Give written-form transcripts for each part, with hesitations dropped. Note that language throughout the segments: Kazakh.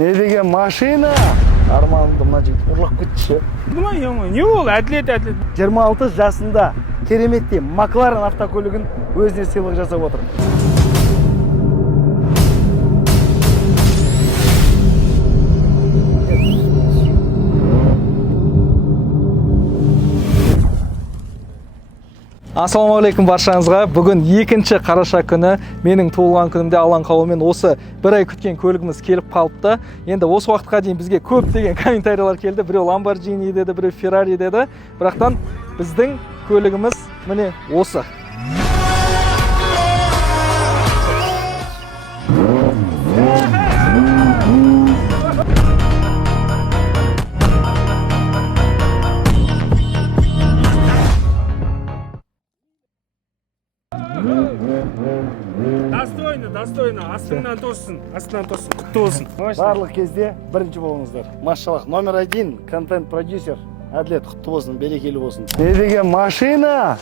Ne деген машина? Арманымды мына жігіт ұрлап кетті. Не ол? Әділет. 26 жасында кереметтей Макларен автокөлігін өзіне сыйлық жасап отыр. Ассалаумағалейкум баршаңызға. Бүгін 2 қараша күні менің туылған күнімде Алан қалуымен осы бір ай күткен көлігіміз келіп қалыпты. Енді осы уақытқа дейін бізге көптеген комментариялар келді. Біреу Lamborghini деді, біреу Ferrari деді. Бірақтан біздің көлігіміз міне осы. Достойно. Астыңнан тосын. Құтты болсын. Барлық кезде бірінші болыңыздар. Машаллах, номер 1 контент-продюсер Әділет, құтты болсын, берекелі болсын. Не деген машина?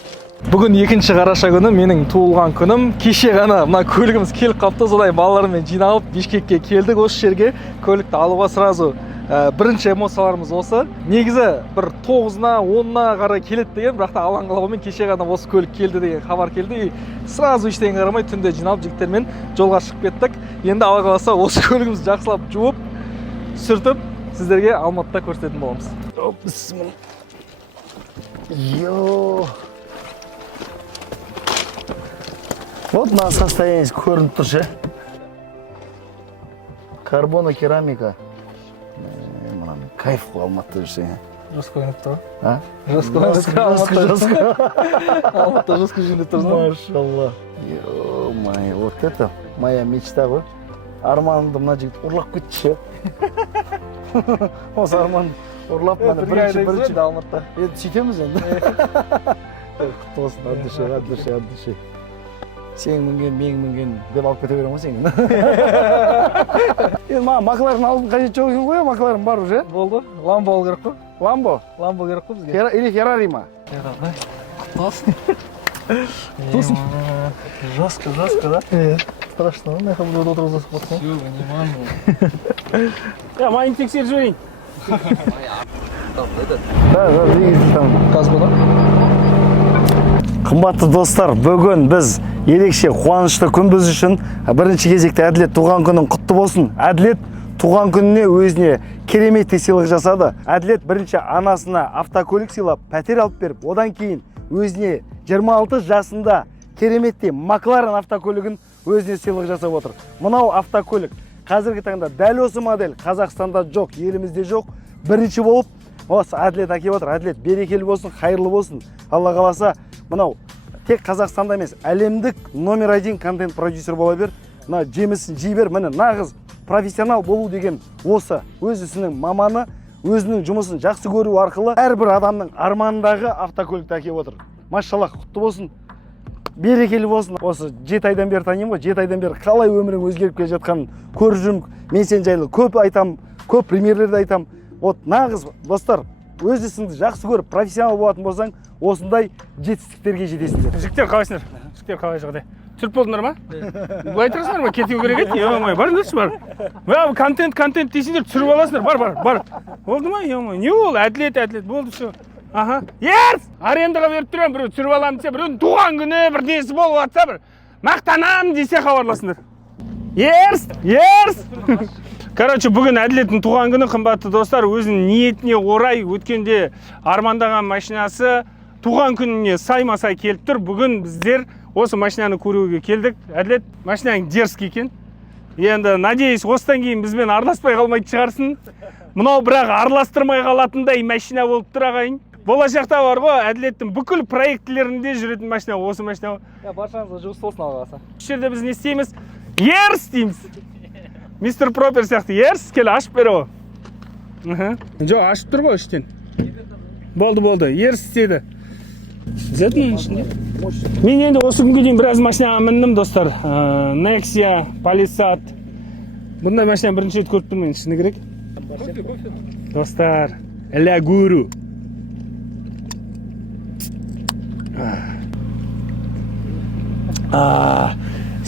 Бүгін 2 қараша күні менің туылған күнім. Кеше ғана мына көлігіміз келіп қалыпты, солай балалармен жиналып Бишкекке келдік. Осы жерге көлікті алуға сразу бірінші эмоцияларымыз осы. Негізі бір 9-на 10-на қарай келеді деген, бірақ та Алан қалуымен кеше ғана осы көлік келді деген хабар келді. И сразу ештеңе қарамай түнде жиналып жігіттермен жолға шығып кеттік. Енді Алла қаласа осы көлігімізді жақсылап жуып, сүртіп сіздерге Алматыда көрсететін боламыз. Бісміллах. Йо. Вот на состояние көрініп тұр ше. Карбонокерамика. Кайф қой Алматыда жүрсең. Жоско ойнап тұр. А? Жоско. Алматыда жоско жүйіліп тұрсың. Машаллах. Ё-моё, вот это моя мечта ғой. Арманымды мына жігіт ұрлап кетті ше. Осы арман ұрлап мені бірінші. Алматыда. Енді сөйтеміз енді. Құтты болсын, әділше. Сен мінген, мен мінген деп алып кете берем ғой сен. Енді маған Макларен алудың қажет жоқ екен ғой, Макларен бар уже. Болды. Ламбо алу керек қой. Ламбо? Ламбо керек қой бізге. Или Феррари ма? Құтты болсын. Жестко, да? Страшно, мына жаққа біреуді отырғызып отырсың. Все, внимание. Майын тексеріп жіберейін. Да, двигатель там. Газ болады. Қымбатты достар, бүгін біз ерекше қуанышты күн біз үшін. Бірінші кезекте Әділет туған күнің құтты болсын. Әділет туған күніне өзіне кереметтей сыйлық жасады. Әділет бірінші анасына автокөлік сыйлап, пәтер алып беріп, одан кейін өзіне 26 жасында кереметтей Макларен автокөлігін өзіне сыйлық жасап отыр. Мынау автокөлік қазіргі таңда дәл осы модель Қазақстанда жоқ, елімізде жоқ. Бірінші болып осы Әділет әкеп отыр. Әділет берекелі болсын, қайырлы болсын. Алла қаласа, мынау тек Қазақстанда емес, әлемдік номер 1 контент-продюсер бола бер. Мына жемісін жей бер. Міне нағыз профессионал болу деген осы. Өз ісінің маманы, өзінің жұмысын жақсы көру арқылы әрбір адамның арманындағы автокөлікті әкеп отыр. Машаллах, құтты болсын. Берекелі болсын. Осы 7 айдан бері танимын ғой. 7 айдан бері қалай өмірің өзгеріп келе жатқанын көріп жүрмін. Мен сен жайлы көп айтам, көп примерлерді айтам. Вот нағыз достар, өз ісіңді жақсы көріп, профессионал болатын болсаң, осындай жетістіктерге жетесіңдер. Жігіттер қалайсыңдар? Жігіттер қалай жағдай? Түсіріп болдыңдар ма? Былай тұрасыңдар ма? Кету керек еді? Ё-май, барыңдаршы бар. Контент дейсіңдер, түсіріп аласыңдар. Бар. Болды ма? Ё-май, не ол? Әділет, болды все. Аха. Ерс! Арендаға беріп тұрам, біреу түсіріп аламын десе, біреудің туған күні бір несі болып жатса, бір мақтанам десе хабарласыңдар. Ерс! Короче, бүгін Әділеттің туған күні, қымбатты достар, өзінің ниетіне орай өткенде армандаған машинасы туған күніне сай-масай келіп тұр. Бүгін біздер осы машинаны көруге келдік. Әділет, машинаң дерзкий екен. Енді, надеюсь, осыдан кейін бізбен араласпай қалмайды шығарсын. Мынау бірақ араластырмай қалатындай машина болып тұр ағайын. Болашақта бар ғой, Әділеттің бүкіл проектілерінде жүретін машина осы машина. Баршаңызға жұмыс болсын Алла қаласа. Осы жерде біз не істейміз? Ерс дейміз. Мистер Пропер сияқты, ерс, келі ашып бері ғой. Жоқ, ашып тұр ғой іштен. Болды, ерс істеді. Зетінің ішінде. Мен енді осы күнге дейін біраз машинаға міндім, достар. Nexia, Palisade. Бұндай машина бірінші рет көріп тұрмын, шыны керек. Достар, Ля Гуру.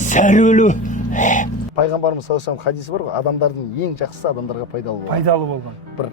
Сәрөлі. пайғамбарымыз саллаллаху алейхи вассалам хадисі бар ғой, адамдардың ең жақсысы адамдарға пайдалы болған. пайдалы болған. Бір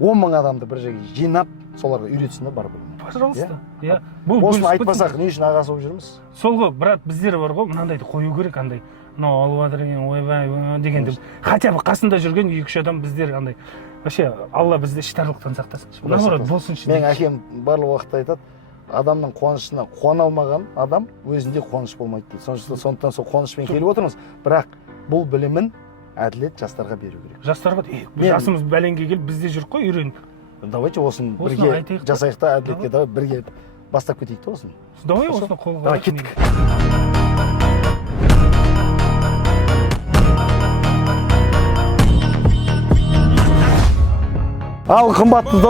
10 мың адамды бір жерге жинап, соларға үйретсін да бар білім. Пожалуйста. Иә. Осыны айтпасақ не үшін ағасы болып жүрміз? Сол ғой, брат, біздер бар ғой, мынандайды қою керек, андай. Мынау алып жатыр екен, ойбай дегенде. Хотя бы қасында жүрген 2-3 адам біздер андай. Вообще, Алла бізді іштарлықтан сақтасыншы. Наоборот, болсыншы. Менің әкем барлық уақытта айтады, адамның қуанышына қуана алмаған адам өзінде қуаныш болмайды дейді. Сондықтан сол қуанышпен келіп отырмыз. Бірақ бұл білімін әділет жастарға беру керек. Жастарға, жасымыз бәленге келіп бізде жүріп қой, үйреніп. Давайте осыны бірге жасайық та, әділетке давай бірге бастап кетейік та осыны. Давай осыны қолға. Давай кеттік. Ал қымбатты достар,